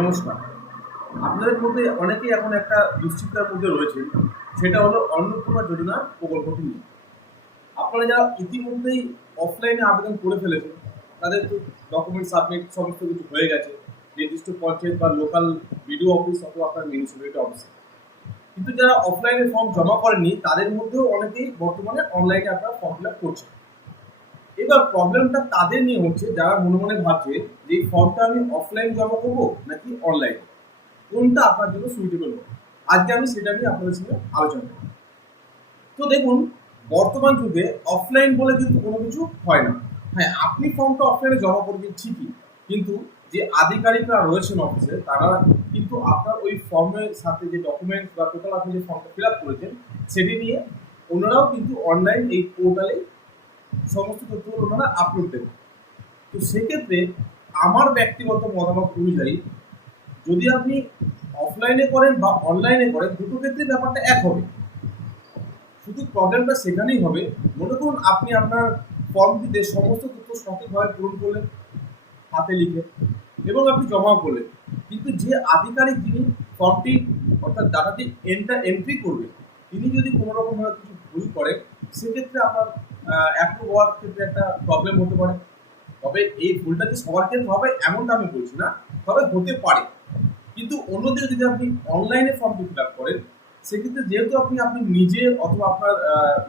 নমস্কার। আপনাদের মধ্যে অনেকেই এখন একটা দুশ্চিন্তার মধ্যে রয়েছেন, সেটা হলো অন্নপূর্ণা যোজনা প্রকল্পটি নিয়ে। আপনারা যারা ইতিমধ্যেই অফলাইনে আবেদন করে ফেলেছেন, তাদের তো ডকুমেন্ট সাবমিট সমস্ত কিছু হয়ে গেছে নির্দিষ্ট পঞ্চায়েত বা লোকাল বিডিও অফিস অথবা আপনার মিউনিসিপ্যালিটি অফিসে। কিন্তু যারা অফলাইনে ফর্ম জমা করেননি, তাদের মধ্যেও অনেকেই বর্তমানে অনলাইনে আপনারা ফর্ম ফিল আপ করছেন। এবার প্রবলেমটা তাদের নিয়ে হচ্ছে যারা মনে মনে ভাবছে যে এই ফর্মটা আমি অফলাইন জমা করবো নাকি অনলাইন, কোনটা আপনার জন্য সুইটেবল হবে। আজকে আমি সেটা নিয়ে আপনাদের সঙ্গে আলোচনা করব। তো দেখুন, বর্তমান যুগে অফলাইন বলে কিন্তু কোনো কিছু হয় না। হ্যাঁ, আপনি ফর্মটা অফলাইনে জমা করবেন ঠিকই, কিন্তু যে আধিকারিকরা রয়েছেন অফিসে, তারা কিন্তু আপনার ওই ফর্মের সাথে যে ডকুমেন্ট বা টোটাল আপনি যে ফর্মটা ফিল আপ করেছেন সেটি নিয়ে ওনারাও কিন্তু অনলাইন এই পোর্টালে সমস্ত তথ্য ওনারা আপলোড দেবেন। তো সেক্ষেত্রে আমার ব্যক্তিগত মতামত অনুযায়ী যদি আপনি অফলাইনে করেন বা অনলাইনে করেন, দুটো ক্ষেত্রে ব্যাপারটা এক হবে। শুধু প্রবলেমটা সেখানেই হবে, মনে করুন আপনি আপনার ফর্মটিতে সমস্ত তথ্য সঠিকভাবে পূরণ করলেন হাতে লিখে এবং আপনি জমা করলেন, কিন্তু যে আধিকারিক যিনি ফর্মটি অর্থাৎ ডাটাটি এন্ট্রি করবে, তিনি যদি কোনো রকমভাবে কিছু ভুল করেন, সেক্ষেত্রে আপনার অ্যাপ্রুভ হওয়ার ক্ষেত্রে একটা প্রবলেম হতে পারে। তবে এই ভুলটা যে সবার ক্ষেত্রে হবে এমনটা আমি বলছি না, তবে হতে পারে। কিন্তু অন্যদিকে যদি আপনি অনলাইনে ফর্মটি ফিল আপ করেন, সেক্ষেত্রে যেহেতু আপনি আপনি নিজে অথবা আপনার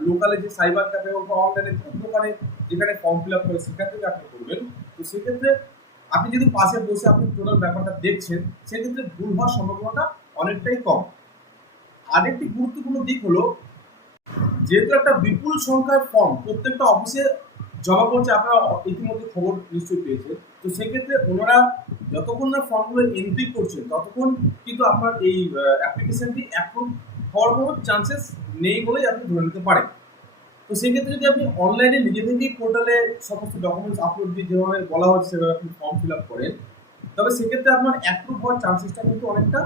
লোকালে যে সাইবার ক্যাফে হোক বা অনলাইনে দোকানে যেখানে ফর্ম ফিল আপ করে সেখান থেকে আপনি করবেন, তো সেক্ষেত্রে আপনি যদি পাশে বসে আপনি টোটাল ব্যাপারটা দেখছেন, সেক্ষেত্রে ভুল হওয়ার সম্ভাবনাটা অনেকটাই কম। আরেকটি গুরুত্বপূর্ণ দিক হলো, যেহেতু একটা বিপুল সংখ্যার ফর্ম প্রত্যেকটা অফিসে জমা পড়ছে, আপনারা ইতিমধ্যে খবর নিশ্চয়ই পেয়েছেন, তো সেক্ষেত্রে ওনারা যতক্ষণ না ফর্মগুলো এন্ট্রি করছেন ততক্ষণ কিন্তু আপনার এই অ্যাপ্লিকেশনটি অ্যাপ্রুভ হওয়ার কোনো চান্সেস নেই বলেই আপনি ধরে নিতে পারেন। তো সেক্ষেত্রে যদি আপনি অনলাইনে নিজে থেকেই পোর্টালে সমস্ত ডকুমেন্টস আপলোড দিয়ে যেভাবে বলা হচ্ছে সেভাবে আপনি ফর্ম ফিল আপ করেন, তবে সেক্ষেত্রে আপনার অ্যাপ্রুভ হওয়ার চান্সেসটা কিন্তু অনেকটা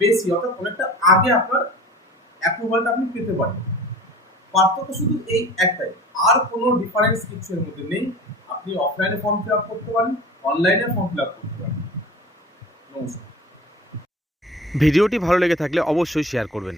বেশি, অর্থাৎ অনেকটা আগে আপনার অ্যাপ্রুভালটা আপনি পেতে পারেন। পার্থক্য শুধু এই একটাই, আর কোনো ডিফারেন্স কিছু এর মধ্যে নেই। আপনি অফলাইনে ফর্ম ফিল আপ করতে পারেন, অনলাইনে ফর্ম ফিল আপ করতে পারেন। নমস্কার। ভিডিওটি ভালো লেগে থাকলে অবশ্যই শেয়ার করবেন।